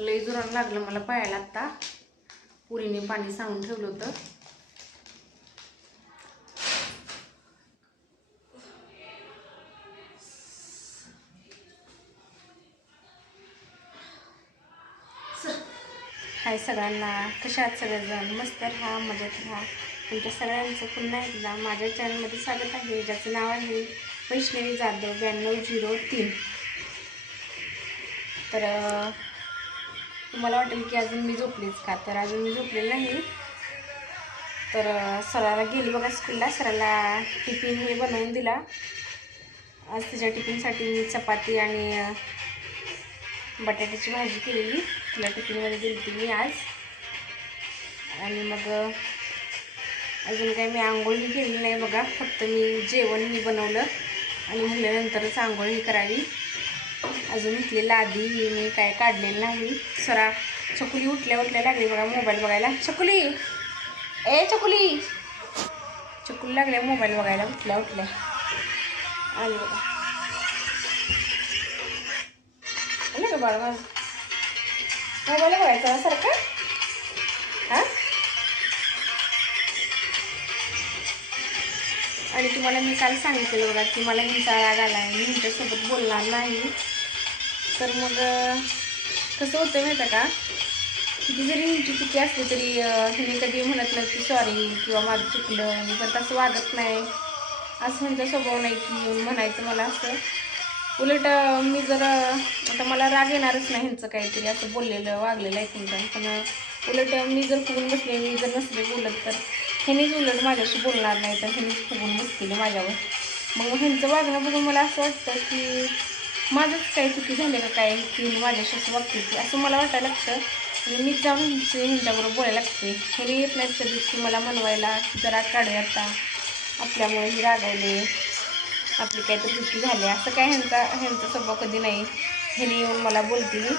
लई जोरानं लागलं मला पायाला आत्ता. पुरीने पाणी सांगून ठेवलं होतं. हाय सगळ्यांना कशा आहात सगळेजण? मस्त राहा मजेत राहा. तुमच्या सगळ्यांचं पुन्हा एकदा माझ्या चॅनलमध्ये स्वागत आहे ज्याचं नाव आहे वैष्णवी जाधव ब्याण्णव झिरो तीन. तर तुम्हाला वाटेल की अजून मी झोपलीच का? तर अजून मी झोपलेली नाही. तर सराला गेली बघा स्कूलला सराला टिफिन हे बनवून दिला. आज तिच्या टिफिनसाठी मी चपाती आणि बटाट्याची भाजी केलेली. तिला टिफिनमध्ये दिली होती मी आज. आणि मग अजून काही मी आंघोळही केली नाही बघा. फक्त मी जेवण मी बनवलं. आणि म्हणल्यानंतरच आंघोळही करावी. अजून इथली लादी ही मी काय काढलेलं नाही. सरा चकुली उठल्या उठल्या लागली बघा मोबाईल बघायला. चकुली ए चकुली चकुली लागल्या मोबाईल बघायला उठल्या उठल्या. आली बघा. आलं का बाळ माझं? मोबाईल बघायचा सारखा? हां? आणि तुम्हाला मी काल सांगितलं बघा की मला हिंसा राग आला आहे मी हिंच्यासोबत बोलणार नाही. तर मग कसं होतं माहिती आहे का? किती जरी हिंची चुकी असली तरी अं, कधी म्हणत नाही की सॉरी किंवा माझं चुकलं मी पण तसं वागत नाही. असं म्हणजे स्वभाव नाही की येऊन म्हणायचं मला असं. उलट मी जर आता मला राग येणारच नाही ह्यांचं काहीतरी असं बोललेलं वागलेलं आहे पण पण उलट मी जर फुगून बसले मी जर नसले बोलत तर ह्यानेच उलट माझ्याशी बोलणार नाही तर ह्यानेच फुगून बसतील माझ्यावर. मग ह्यांचं वागणं बघून मला असं वाटतं की माझंच काही चुकी झाली का काय की माझ्याशी असं वागते की असं मला वाटायला लागतं. आणि मी जाऊन ह्यांच्याबरोबर बोलायला लागते. ह्याने येत नाहीत कधी की मला मनवायला जरा काढू आता. आपल्यामुळे ही रागवले आपली काहीतरी चुकी झाली. असं काय ह्यांचा ह्यांचा स्वभाव कधी नाही. ह्याने येऊन मला बोलतील.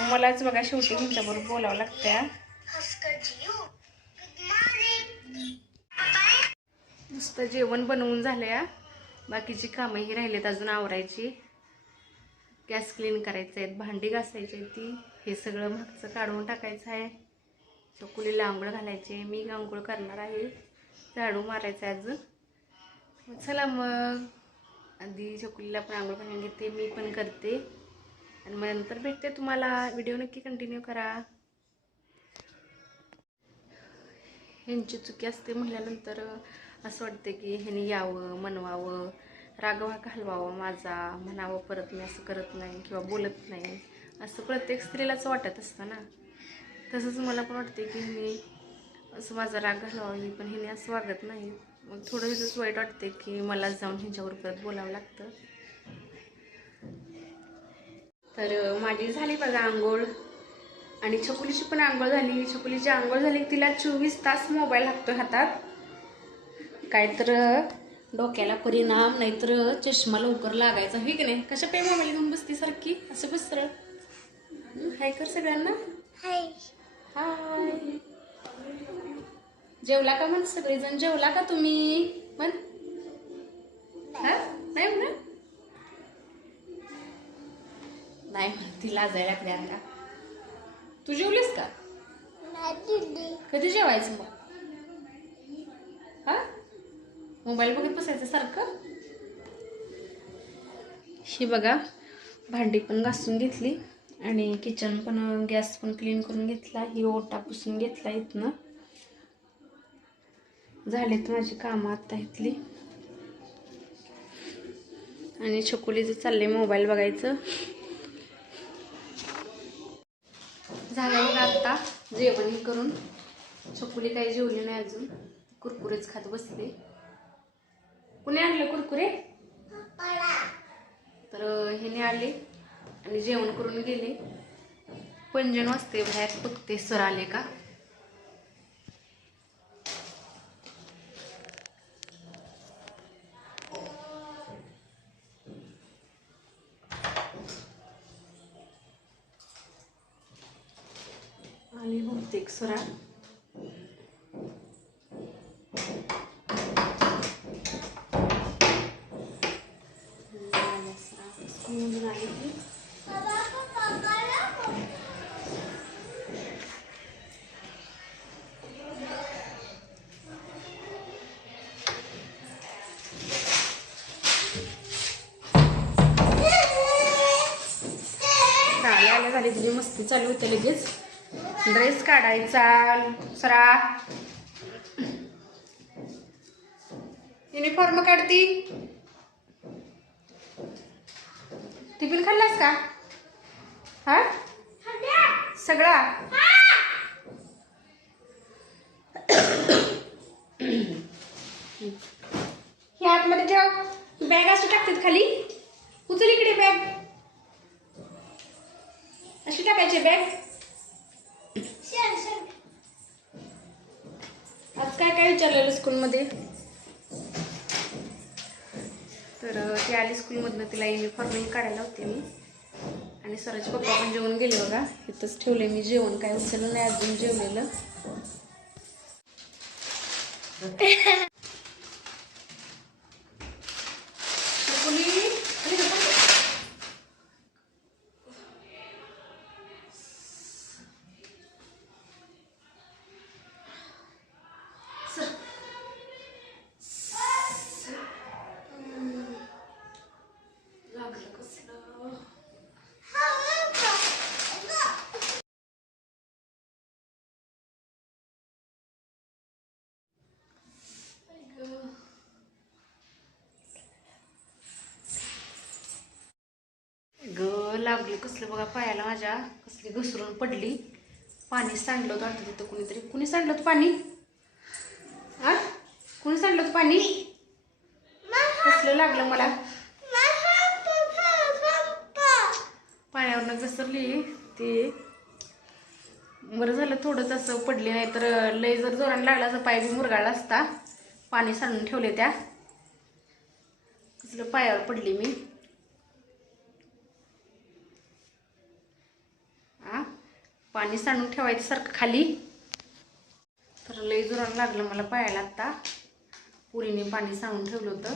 मलाच बघा शेवटी ह्यांच्याबरोबर बोलावं लागतं नुसतं जेवण बनवून झालं या बाकीची कामंही राहिलेत अजून आवरायची. गॅस क्लीन करायचं आहेत भांडी घासायची आहेत ती हे सगळं मागचं काढून टाकायचं आहे. चकुलीला आंघोळ घालायचे मी आंघोळ करणार आहे. झाडू मारायचं आहे अजून. चला मग. आधी चकुलीला पण आंघोळ घालून घेते मी पण करते. आणि मग नंतर भेटते तुम्हाला. व्हिडिओ नक्की कंटिन्यू करा. ह्यांची चुकी असते म्हटल्यानंतर असं वाटते की ह्याने यावं मनवावं. रागवा घालवावा माझा म्हणावं परत मी असं करत नाही किंवा बोलत नाही. असं प्रत्येक स्त्रीलाच वाटत असतं ना. तसंच मला पण वाटते की मी असं माझा राग घालवावा ही पण हिने असं वागत नाही. मग थोडं वाईट वाटते की मला जाऊन ह्यांच्यावर परत बोलावं लागतं. तर माझी झाली बघा आंघोळ. आणि छकुलीची पण आंघोळ झाली. छकुलीची आंघोळ झाली तिला चोवीस तास मोबाईल लागतो हातात. काय तर डोक्याला परिणाम नाहीतर चष्मा लवकर लागायचा हे की नाही? कशा पे मोबाईल घेऊन बसती सारखी? असं बस सरळ. हाय कर सगळ्यांना. हाय. जेवला का म्हण सगळेजण? जेवला का तुम्ही? म्हण. हा? नाही म्हणा. नाही म्हण ती लाजायला लागली आता. तू जेवलीस का? कधी जेवायचं मग हा मोबाईल बघत बसायचं सारखं. ही बघा भांडी पण घासून घेतली आणि किचन पण गॅस पण क्लीन करून घेतला. ही ओटा पुसून घेतला इथनं. झालेत माझी कामं आता इथली. आणि छकुलीचं चाललंय मोबाईल बघायचं. झालं बघा आत्ता जेवण करून. छकुली काही जेवली नाही अजून. कुरकुरेच खात बसले. कुणी आणलं कुरकुरे? तर ह्याने आले आणि जेवण करून गेले. पंजन वाजते बाहेर. बघते सर आले का? आली बहुतेक सरा आल्या झाली तुझी मस्ती चालू होते लगेच. ड्रेस काढायचा दुसरा युनिफॉर्म काढती. टिफिन खाल्लास का? हा? सगळा? हे आतमध्ये ठेव. बॅग असं टाकतात खाली. उचली टाकायची बॅग आज काय काय विचारलेलं स्कूलमध्ये तर ती आली स्कूलमधनं तिला युनिफॉर्म काढायला होते मी. आणि सराचे पप्पा पण जेवण गेले बघा. इथंच ठेवले मी जेवण. काय उचललं नाही अजून जेवलेलं शकुनी, अरे गप्पा. सर. लागलं कसलं ग लागली कसलं बघा पायाला माझ्या कसली घसरून पडली. पाणी सांडलं होतं आता तिथं कुणीतरी. कुणी सांडलं होतं पाणी? हा कुणी सांडलं होतं पाणी? कसलं लागलं मला? पाण्यावरनं घसरली ते. बरं झालं थोडंच असं पडली नाही तर लय जर जोराने लागला तर पाय बी मुरगाळला असता. पाणी सांडून ठेवले त्या. कसलं पायावर पडली मी आ पाणी सांडून ठेवायचं सारखं खाली. तर लई जोरानं लागलं मला पायाला आत्ता. पुरीने पाणी सांडून ठेवलं होतं.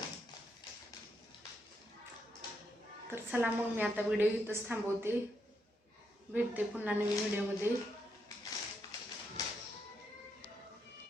तर चला मग मी आता व्हिडिओ इथंच थांबवते. भेटते पुन्हा नवीन व्हिडिओमध्ये.